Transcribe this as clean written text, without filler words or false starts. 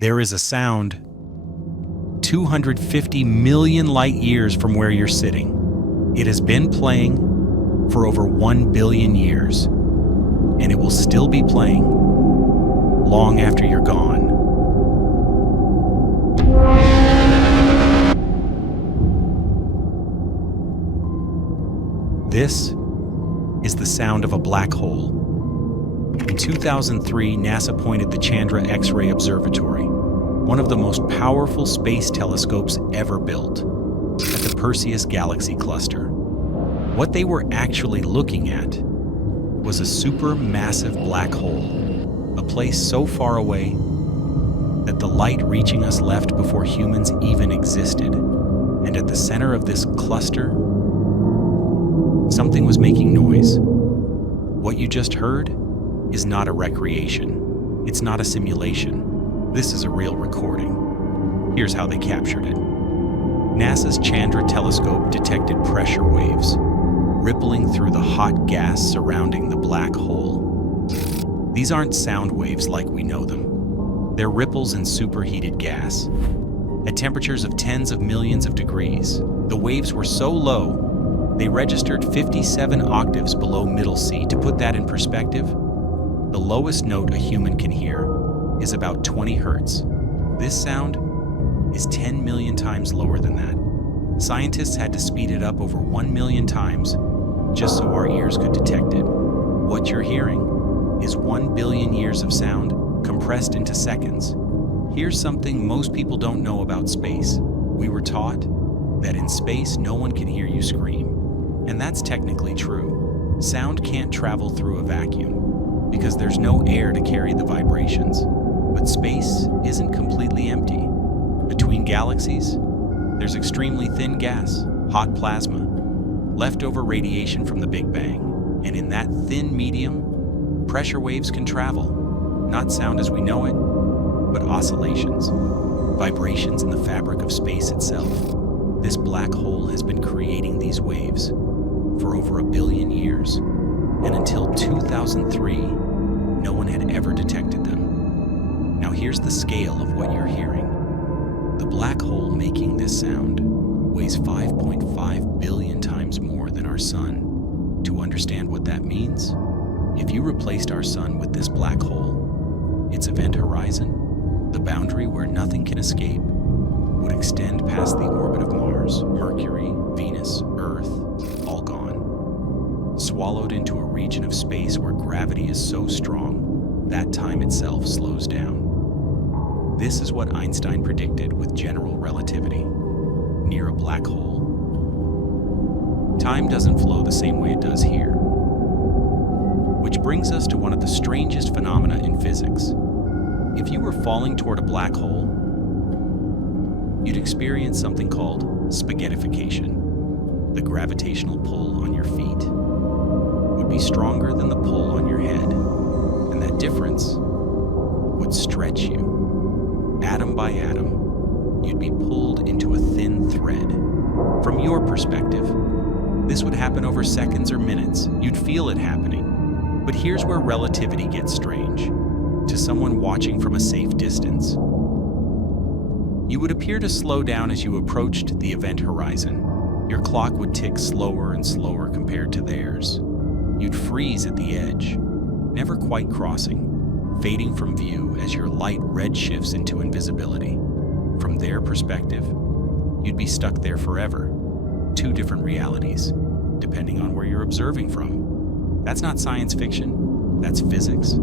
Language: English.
There is a sound 250 million light years from where you're sitting. It has been playing for over 1 billion years, and it will still be playing long after you're gone. This is the sound of a black hole. In 2003, NASA pointed the Chandra X-ray Observatory, one of the most powerful space telescopes ever built, at the Perseus Galaxy Cluster. What they were actually looking at was a supermassive black hole, a place so far away that the light reaching us left before humans even existed. And at the center of this cluster, something was making noise. What you just heard is not a recreation. It's not a simulation. This is a real recording. Here's how they captured it. NASA's Chandra telescope detected pressure waves rippling through the hot gas surrounding the black hole. These aren't sound waves like we know them. They're ripples in superheated gas. At temperatures of tens of millions of degrees, the waves were so low, they registered 57 octaves below middle C. To put that in perspective, the lowest note a human can hear is about 20 hertz. This sound is 10 million times lower than that. Scientists had to speed it up over 1 million times just so our ears could detect it. What you're hearing is 1 billion years of sound compressed into seconds. Here's something most people don't know about space. We were taught that in space no one can hear you scream. And that's technically true. Sound can't travel through a vacuum because there's no air to carry the vibrations. But space isn't completely empty. Between galaxies, there's extremely thin gas, hot plasma, leftover radiation from the Big Bang. And in that thin medium, pressure waves can travel. Not sound as we know it, but oscillations, vibrations in the fabric of space itself. This black hole has been creating these waves for over 1 billion years, and until 2003, no one had ever detected them. Now here's the scale of what you're hearing. The black hole making this sound weighs 5.5 billion times more than our sun. To understand what that means, if you replaced our sun with this black hole, its event horizon, the boundary where nothing can escape, would extend past the orbit of Mars, Mercury, Venus, Earth, all gone. Swallowed into a region of space where gravity is so strong that time itself slows down. This is what Einstein predicted with general relativity. Near a black hole, time doesn't flow the same way it does here. Which brings us to one of the strangest phenomena in physics. If you were falling toward a black hole, you'd experience something called spaghettification. The gravitational pull on your feet would be stronger than the pull on your head, and that difference would stretch you. Atom by atom, you'd be pulled into a thin thread. From your perspective, this would happen over seconds or minutes. You'd feel it happening. But here's where relativity gets strange. To someone watching from a safe distance, you would appear to slow down as you approached the event horizon. Your clock would tick slower and slower compared to theirs. You'd freeze at the edge, never quite crossing, fading from view as your light redshifts into invisibility. From their perspective, you'd be stuck there forever. Two different realities, depending on where you're observing from. That's not science fiction, that's physics.